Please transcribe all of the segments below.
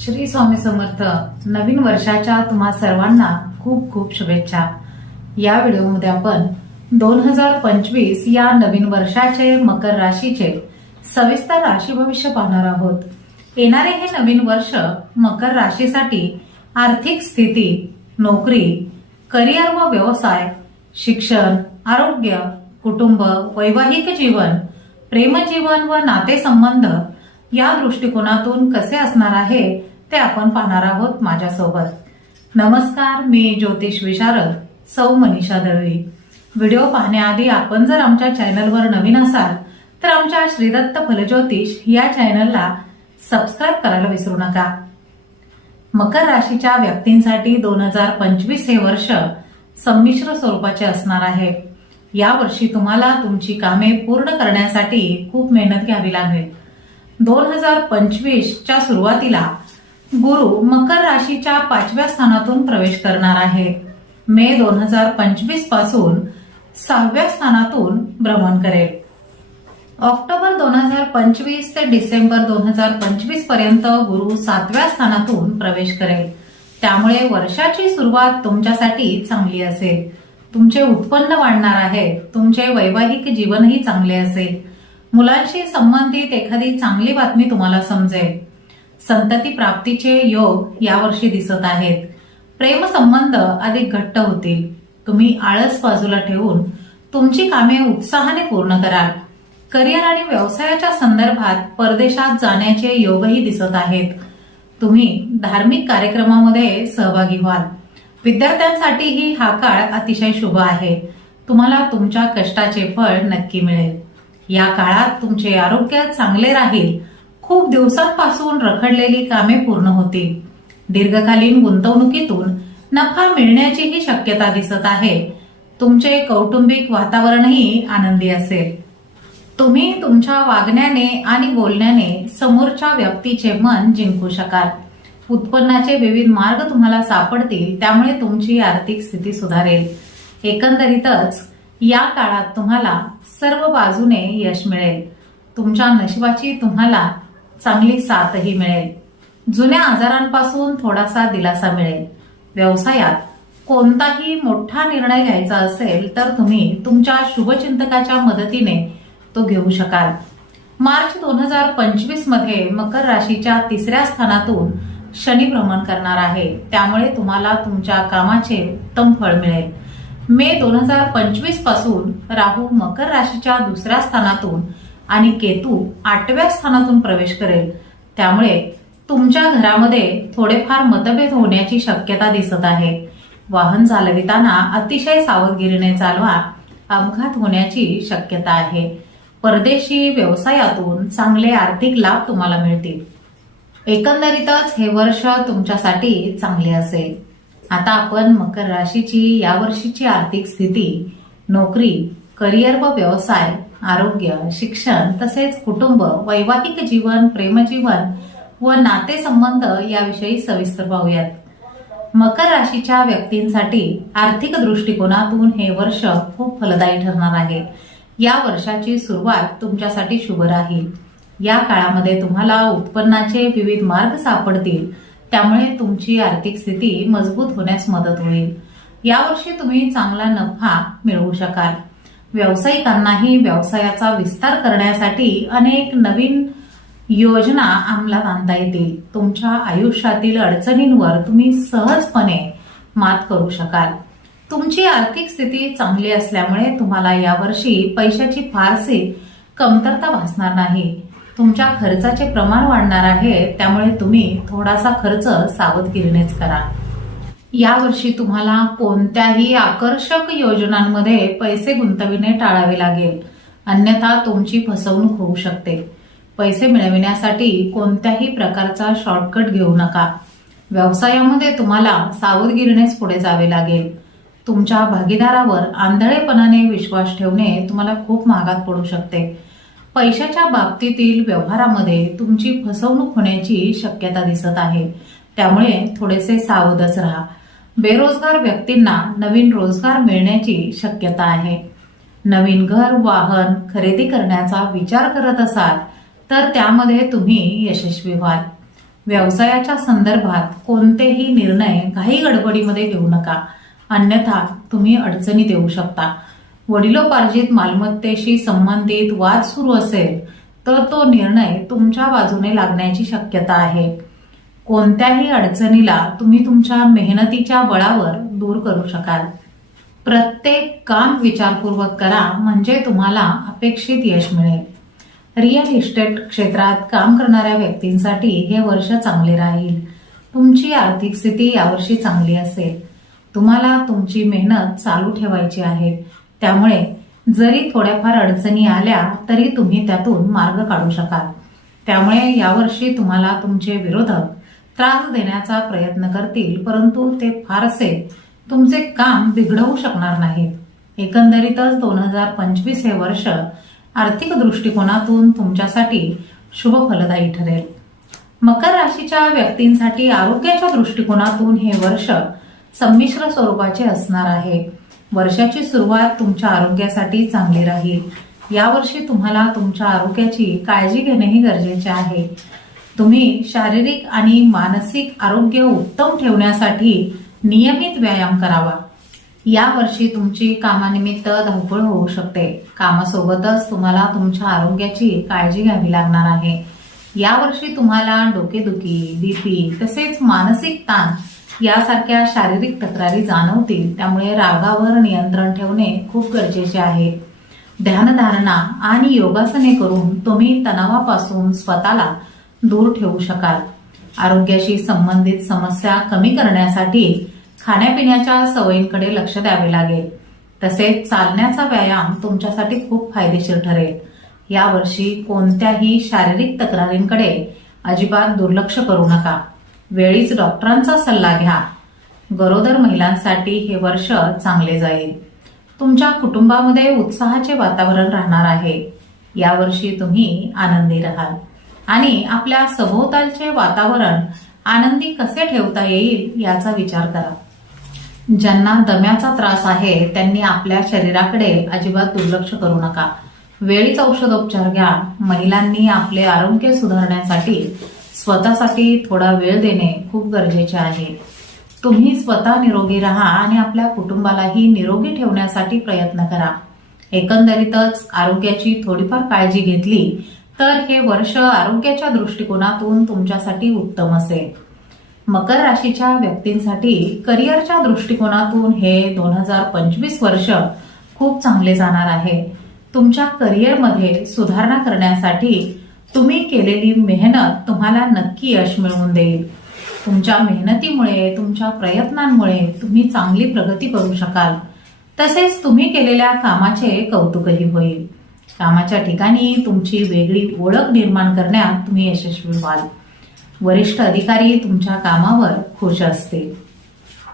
श्री स्वामी समर्थ नवीन वर्षाच्या तुम्हा सर्वांना खूप खूप शुभेच्छा. या व्हिडिओमध्ये आपण दोन हजार पंचवीस या नवीन वर्षाचे मकर राशीचे सविस्तर राशी भविष्य पाहणार आहोत. येणारे हे नवीन वर्ष मकर राशीसाठी आर्थिक स्थिती नोकरी करिअर व व्यवसाय शिक्षण आरोग्य कुटुंब वैवाहिक जीवन प्रेमजीवन व नातेसंबंध या दृष्टिकोनातून कसे असणार आहे ते आपण पाहणार आहोत माझ्यासोबत. नमस्कार मी ज्योतिष विशारद सौ मनीषा दळवी. व्हिडिओ पाहण्याआधी आपण जर आमच्या चॅनलवर नवीन असाल तर आमच्या श्रीदत्त फलज्योतिष या चॅनलला सबस्क्राईब करायला विसरू नका. मकर राशीच्या व्यक्तींसाठी दोन हजार पंचवीस हे वर्ष संमिश्र स्वरूपाचे असणार आहे. या वर्षी तुम्हाला तुमची कामे पूर्ण करण्यासाठी खूप मेहनत घ्यावी लागेल. दोन हजार पंचवीसच्या सुरुवातीला गुरु मकर राशीच्या पाचव्या स्थानातून प्रवेश करणार आहे. मे दोन हजार पंचवीसपासून सहाव्या स्थानातून भ्रमण करेल. ऑक्टोबर दोन हजार पंचवीस ते डिसेंबर दोन हजार पंचवीसपर्यंत गुरु सातव्या स्थानातून प्रवेश करेल. त्यामुळे वर्षाची सुरुवात तुमच्यासाठी चांगली असेल. तुमचे उत्पन्न वाढणार आहे. तुमचे वैवाहिक जीवनही चांगले असेल. मुलांशी संबंधित एखादी चांगली बातमी तुम्हाला समजेल. संतती प्राप्तीचे योग यावर्षी दिसत आहेत. प्रेम संबंध अधिक घट्ट होतील. तुम्ही आळस बाजूला ठेवून तुमची कामे उत्साहाने पूर्ण कराल. करिअर आणि व्यवसायाच्या संदर्भात परदेशात जाण्याचे योगही दिसत आहेत. तुम्ही धार्मिक कार्यक्रमामध्ये सहभागी व्हाल. विद्यार्थ्यांसाठीही हा काळ अतिशय शुभ आहे. तुम्हाला तुमच्या कष्टाचे फळ नक्की मिळेल. या काळात तुमचे आरोग्य चांगले राहील. खूप दिवसांपासून रखडलेली कामे पूर्ण होतील दीर्घकालीन गुंतवणुकीतून नफा मिळण्याचीही शक्यता दिसत आहे. तुमचे कौटुंबिक वातावरणही आनंदी असेल. तुम्ही तुमच्या वागण्याने आणि बोलण्याने समोरच्या व्यक्तीचे मन जिंकू शकाल. उत्पन्नाचे विविध मार्ग तुम्हाला सापडतील त्यामुळे तुमची आर्थिक स्थिती सुधारेल. एकंदरीतच या काळात तुम्हाला सर्व बाजूने यश मिळेल. तुमच्या नशिबाची तुम्हाला चांगली साथही मिळेल. जुन्या आजारांपासून थोडासा दिलासा मिळेल. व्यवसायात कोणताही मोठा निर्णय घ्यायचा असेल तर तुम्ही तुमच्या शुभचिंतकाच्या मदतीने तो घेऊ शकाल. मार्च दोन हजार पंचवीसमध्ये मकर राशीच्या तिसऱ्या स्थानातून शनी भ्रमण करणार आहे. त्यामुळे तुम्हाला तुमच्या कामाचे उत्तम फळ मिळेल. मे दोन हजार पंचवीसपासून राहू मकर राशीच्या दुसऱ्या स्थानातून आणि केतू आठव्या स्थानातून प्रवेश करेल. त्यामुळे तुमच्या घरामध्ये थोडेफार मतभेद होण्याची शक्यता दिसत आहे. वाहन चालविताना अतिशय सावधगिरीने चालवा. अपघात होण्याची शक्यता आहे. परदेशी व्यवसायातून चांगले आर्थिक लाभ तुम्हाला मिळतील. एकंदरीतच हे वर्ष तुमच्यासाठी चांगले असेल. आता आपण मकर राशीची या वर्षीची आर्थिक स्थिती नोकरी करिअर व व्यवसाय आरोग्य शिक्षण तसेच कुटुंब वैवाहिक जीवन प्रेमजीवन व नातेसंबंध याविषयी सविस्तर पाहूयात. मकर राशीच्या व्यक्तींसाठी आर्थिक दृष्टिकोनातून हे वर्ष खूप फलदायी ठरणार आहे. या वर्षाची सुरुवात तुमच्यासाठी शुभ राहील. या काळामध्ये तुम्हाला उत्पन्नाचे विविध मार्ग सापडतील. त्यामुळे तुमची आर्थिक स्थिती मजबूत होण्यास मदत होईल. यावर्षी तुम्ही चांगला नफा मिळवू शकाल. व्यावसायिकांनाही व्यवसायाचा विस्तार करण्यासाठी अनेक नवीन योजना अंमलात आणता येतील. तुमच्या आयुष्यातील अडचणींवर तुम्ही सहजपणे मात करू शकाल. तुमची आर्थिक स्थिती चांगली असल्यामुळे तुम्हाला यावर्षी पैशाची फारशी कमतरता भासणार नाही. तुमच्या खर्चाचे प्रमाण वाढणार आहे त्यामुळे तुम्ही थोडासा खर्च सावधगिरीनेच करा. यावर्षी तुम्हाला कोणत्याही आकर्षक योजनांमध्ये पैसे गुंतविणे टाळावे लागेल. अन्यथा तुमची फसवणूक होऊ शकते. पैसे मिळविण्यासाठी कोणत्याही प्रकारचा शॉर्टकट घेऊ नका. व्यवसायामध्ये तुम्हाला सावधगिरीनेच पुढे जावे लागेल. तुमच्या भागीदारावर आंधळेपणाने विश्वास ठेवणे तुम्हाला खूप महागात पडू शकते. पैशाच्या बाबतीतील व्यवहारामध्ये तुमची फसवणूक होण्याची शक्यता दिसत आहे. त्यामुळे थोडेसे सावधच राहा. बेरोजगार व्यक्तींना नवीन रोजगार मिळण्याची शक्यता आहे. नवीन घर वाहन खरेदी करण्याचा विचार करत असाल तर त्यामध्ये तुम्ही यशस्वी व्हाल. व्यवसायाच्या संदर्भात कोणतेही निर्णय घाई गडबडीमध्ये घेऊ नका. अन्यथा तुम्ही अडचणीत येऊ शकता. वडिलोपार्जित मालमत्तेशी संबंधित वाद सुरू असेल तर तो निर्णय तुमच्या बाजूने लागण्याची शक्यता आहे. कोणत्याही अडचणीला तुम्ही तुमच्या मेहनतीच्या बळावर दूर करू शकाल. प्रत्येक काम विचारपूर्वक करा म्हणजे तुम्हाला अपेक्षित यश मिळेल. रिअल इस्टेट क्षेत्रात काम करणाऱ्या व्यक्तींसाठी हे वर्ष चांगले राहील. तुमची आर्थिक स्थिती यावर्षी चांगली असेल. तुम्हाला तुमची मेहनत चालू ठेवायची आहे. त्यामुळे जरी थोड्याफार अडचणी आल्या तरी तुम्ही त्यातून मार्ग काढू शकाल. त्यामुळे यावर्षी तुम्हाला तुमचे विरोधक त्रास देण्याचा प्रयत्न करतील परंतु ते फारसे तुमचे काम बिघडवू शकणार नाहीत. एकंदरीतच दोन हजार पंचवीस हे वर्ष आर्थिक दृष्टिकोनातून तुमच्यासाठी शुभ फलदायी ठरेल. मकर राशीच्या व्यक्तींसाठी आरोग्याच्या दृष्टिकोनातून हे वर्ष संमिश्र स्वरूपाचे असणार आहे. वर्षाची सुरुवात तुमच्या आरोग्यासाठी चांगली राहील. यावर्षी तुम्हाला तुमच्या आरोग्याची काळजी घेणेही गरजेचे आहे. तुम्ही शारीरिक आणि मानसिक आरोग्य उत्तम ठेवण्यासाठी नियमित व्यायाम करावा. यावर्षी तुमची कामानिमित्त धावपळ होऊ शकते. कामासोबतच तुम्हाला तुमच्या आरोग्याची काळजी घ्यावी लागणार आहे. यावर्षी तुम्हाला डोकेदुखी बीपी तसेच मानसिक ताण यासारख्या शारीरिक तक्रारी जाणवतील त्यामुळे रागावर नियंत्रण ठेवणे खूप गरजेचे आहे. ध्यानधारणा आणि योगासने करून तुम्ही तणावापासून स्वतःला दूर ठेवू शकाल. आरोग्याशी संबंधित समस्या कमी करण्यासाठी खाण्यापिण्याच्या सवयींकडे लक्ष द्यावे लागेल. तसेच चालण्याचा व्यायाम तुमच्यासाठी खूप फायदेशीर ठरेल. यावर्षी कोणत्याही शारीरिक तक्रारींकडे अजिबात दुर्लक्ष करू नका. वेळीच डॉक्टरांचा सल्ला घ्या. गरोदर महिलांसाठी हे वर्ष चांगले जाईल. तुमच्या कुटुंबामध्ये उत्साहाचे वातावरण राहणार आहे. यावर्षी तुम्ही आनंदी राहाल. आणि आपल्या सभोवतालचे वातावरण आनंदी कसे ठेवता येईल याचा विचार करा. ज्यांना दम्याचा त्रास आहे त्यांनी आपल्या शरीराकडे अजिबात दुर्लक्ष करू नका. वेळीच औषधोपचार घ्या. महिलांनी आपले आरोग्य सुधारण्यासाठी स्वतःसाठी थोडा वेळ देणे खूप गरजेचे आहे. तुम्ही स्वतः निरोगी राहा आणि आपल्या कुटुंबालाही निरोगी ठेवण्यासाठी प्रयत्न करा. एकंदरीतच आरोग्याची थोडीफार काळजी घेतली तर हे वर्ष आरोग्याच्या दृष्टिकोनातून तुमच्यासाठी उत्तम असेल. मकर राशीच्या व्यक्तींसाठी करिअरच्या दृष्टिकोनातून हे दोन हजार पंचवीस वर्ष खूप चांगले जाणार आहे. तुमच्या करिअरमध्ये सुधारणा करण्यासाठी तुम्ही केलेली मेहनत तुम्हाला नक्की यश मिळवून देईल. तुमच्या मेहनतीमुळे तुमच्या प्रयत्नांमुळे तुम्ही चांगली प्रगती करू शकाल. तसेच तुम्ही केलेल्या कामाचे कौतुकही होईल. कामाच्या ठिकाणी तुमची वेगळी ओळख निर्माण करण्यात तुम्ही यशस्वी व्हाल. वरिष्ठ अधिकारी तुमच्या कामावर खुश असतील.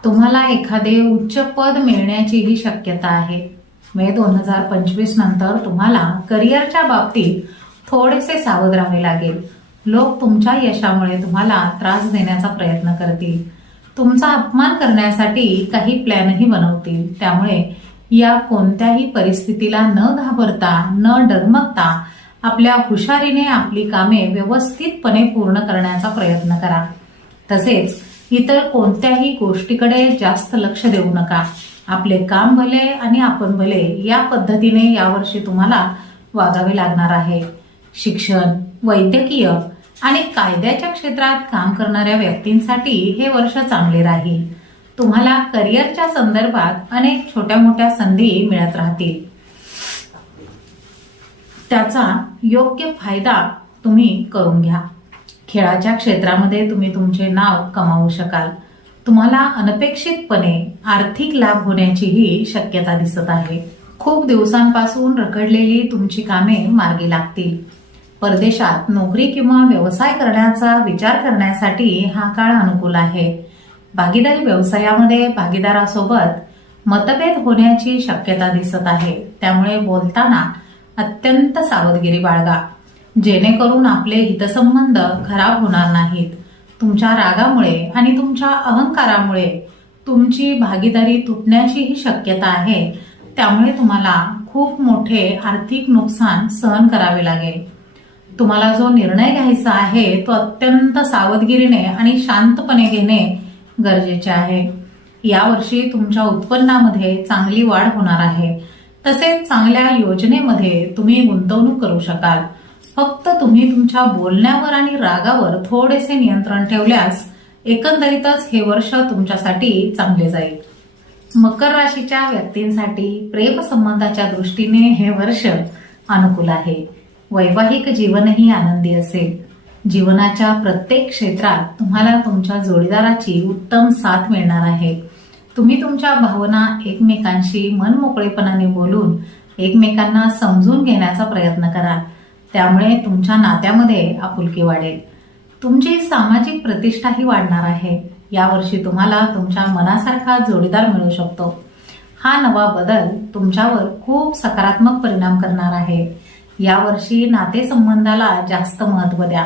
तुम्हाला एखादे उच्च पद मिळण्याचीही शक्यता आहे. मे दोन हजार पंचवीस नंतर तुम्हाला करिअरच्या बाबतीत थोडेसे सावध राहावे लागेल. लोक तुमच्या यशामुळे तुम्हाला त्रास देण्याचा प्रयत्न करतील. तुमचा अपमान करण्यासाठी काही प्लॅनही बनवतील. त्यामुळे या कोणत्याही परिस्थितीला न घाबरता न डगमगता आपल्या हुशारीने आपली कामे व्यवस्थितपणे पूर्ण करण्याचा प्रयत्न करा. तसेच इतर कोणत्याही गोष्टीकडे जास्त लक्ष देऊ नका. आपले काम भले आणि आपण भले या पद्धतीने यावर्षी तुम्हाला वागावे लागणार आहे. शिक्षण वैद्यकीय आणि कायद्याच्या क्षेत्रात काम करणाऱ्या व्यक्तींसाठी हे वर्ष चांगले राहील. तुम्हाला करिअरच्या संदर्भात अनेक छोट्या मोठ्या संधी मिळत राहतील. त्याचा योग्य फायदा तुम्ही करून घ्या. खेळाच्या क्षेत्रामध्ये तुम्ही तुमचे नाव कमावू शकाल. तुम्हाला अनपेक्षितपणे आर्थिक लाभ होण्याचीही शक्यता दिसत आहे. खूप दिवसांपासून रखडलेली तुमची कामे मार्गी लागतील. परदेशात नोकरी किंवा व्यवसाय करण्याचा विचार करण्यासाठी हा काळ अनुकूल आहे. भागीदारी व्यवसायामध्ये भागीदारासोबत मतभेद होण्याची शक्यता दिसत आहे. त्यामुळे बोलताना अत्यंत सावधगिरी बाळगा. जेणेकरून आपले हितसंबंध खराब होणार नाहीत. तुमच्या रागामुळे आणि तुमच्या अहंकारामुळे तुमची भागीदारी तुटण्याचीही शक्यता आहे. त्यामुळे तुम्हाला खूप मोठे आर्थिक नुकसान सहन करावे लागेल. तुम्हाला जो निर्णय घ्यायचा आहे तो अत्यंत सावधगिरीने आणि शांतपणे घेणे गरजेचे आहे. यावर्षी तुमच्या उत्पन्नामध्ये चांगली वाढ होणार आहे. तसेच चांगल्या योजनेमध्ये तुम्ही गुंतवणूक करू शकाल. फक्त तुम्ही तुमच्या बोलण्यावर आणि रागावर थोडेसे नियंत्रण ठेवल्यास एकंदरीतच हे वर्ष तुमच्यासाठी चांगले जाईल. मकर राशीच्या व्यक्तींसाठी प्रेमसंबंधाच्या दृष्टीने हे वर्ष अनुकूल आहे. वैवाहिक जीवनही आनंदी असेल. जीवनाच्या प्रत्येक क्षेत्रात तुम्हाला तुमच्या जोडीदाराची उत्तम साथ मिळणार आहे. तुम्ही तुमच्या भावना एकमेकांशी मनमोकळेपणाने बोलून एकमेकांना समजून घेण्याचा प्रयत्न करा. त्यामुळे तुमच्या नात्यामध्ये आपुलकी वाढेल. तुमची सामाजिक प्रतिष्ठाही वाढणार आहे. यावर्षी तुम्हाला तुमच्या मनासारखा जोडीदार मिळू शकतो. हा नवा बदल तुमच्यावर खूप सकारात्मक परिणाम करणार आहे. यावर्षी नातेसंबंधाला जास्त महत्त्व द्या.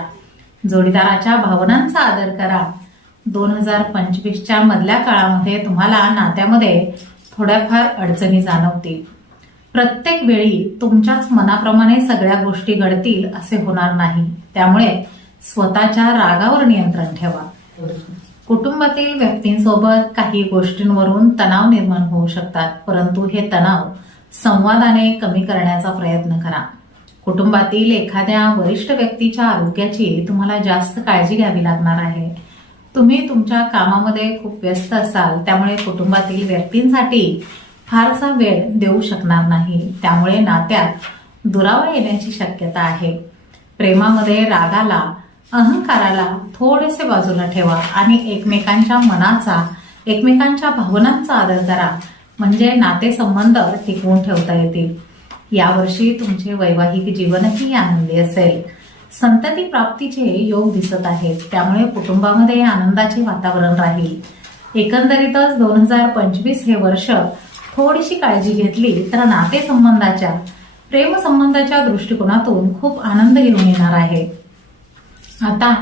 जोडीदाराच्या भावनांचा आदर करा. दोन हजार पंचवीसच्या मधल्या काळामध्ये तुम्हाला नात्यामध्ये थोड्याफार अडचणी जाणवतील. प्रत्येक वेळी तुमच्याच मनाप्रमाणे सगळ्या गोष्टी घडतील असे होणार नाही. त्यामुळे स्वतःच्या रागावर नियंत्रण ठेवा. कुटुंबातील व्यक्तींसोबत काही गोष्टींवरून तणाव निर्माण होऊ शकतात परंतु हे तणाव संवादाने कमी करण्याचा प्रयत्न करा. कुटुंबातील एखाद्या वरिष्ठ व्यक्तीच्या आरोग्याची तुम्हाला जास्त काळजी घ्यावी लागणार आहे. तुम्ही तुमच्या कामामध्ये खूप व्यस्त असाल त्यामुळे कुटुंबातील व्यक्तींसाठी फारसा वेळ देऊ शकणार नाही. त्यामुळे नात्यात दुरावा येण्याची शक्यता आहे. प्रेमामध्ये रागाला अहंकाराला थोडेसे बाजूला ठेवा आणि एकमेकांच्या मनाचा एकमेकांच्या भावनांचा आदर करा. म्हणजे नातेसंबंध टिकवून ठेवता येतील. यावर्षी तुमचे वैवाहिक जीवनही आनंदी असेल. संतती प्राप्तीचे योग दिसत आहेत. त्यामुळे कुटुंबामध्ये आनंदाचे वातावरण राहील. एकंदरीतच दोन हजार पंचवीस हे वर्ष थोडीशी काळजी घेतली तर नातेसंबंधाच्या प्रेमसंबंधाच्या दृष्टिकोनातून खूप आनंद घेऊन येणार आहे. आता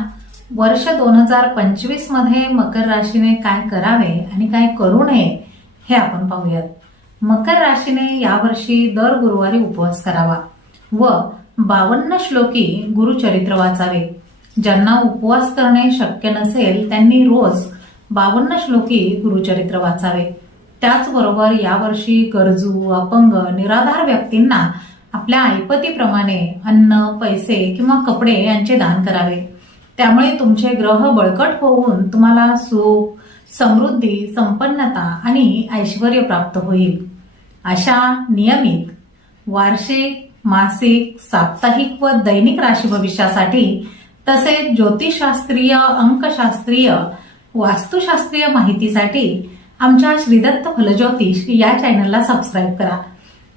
वर्ष दोन हजार पंचवीसमध्ये मकर राशीने काय करावे आणि काय करू नये हे आपण पाहूयात. मकर राशीने यावर्षी दर गुरुवारी उपवास करावा व बावन्न श्लोकी गुरुचरित्र वाचावे. ज्यांना उपवास करणे शक्य नसेल त्यांनी रोज बावन्न श्लोकी गुरुचरित्र वाचावे. त्याचबरोबर यावर्षी गरजू अपंग निराधार व्यक्तींना आपल्या ऐपतीप्रमाणे अन्न पैसे किंवा कपडे यांचे दान करावे. त्यामुळे तुमचे ग्रह बळकट होऊन तुम्हाला सुख समृद्धी संपन्नता आणि ऐश्वर प्राप्त होईल. अशा नियमित वार्षिक मासिक साप्ताहिक व दैनिक राशी भविष्यासाठी तसेच ज्योतिषशास्त्रीय अंकशास्त्रीय वास्तुशास्त्रीय माहितीसाठी आमच्या श्रीदत्त फलज्योतिष या चॅनलला सबस्क्राईब करा.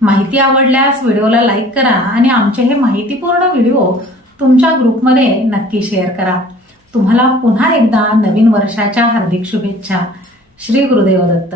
माहिती आवडल्यास व्हिडिओला लाईक करा आणि आमचे हे माहितीपूर्ण व्हिडिओ तुमच्या ग्रुपमध्ये नक्की शेअर करा. तुम्हाला पुन्हा एकदा नवीन वर्षाच्या हार्दिक शुभेच्छा. श्री गुरुदेव दत्त.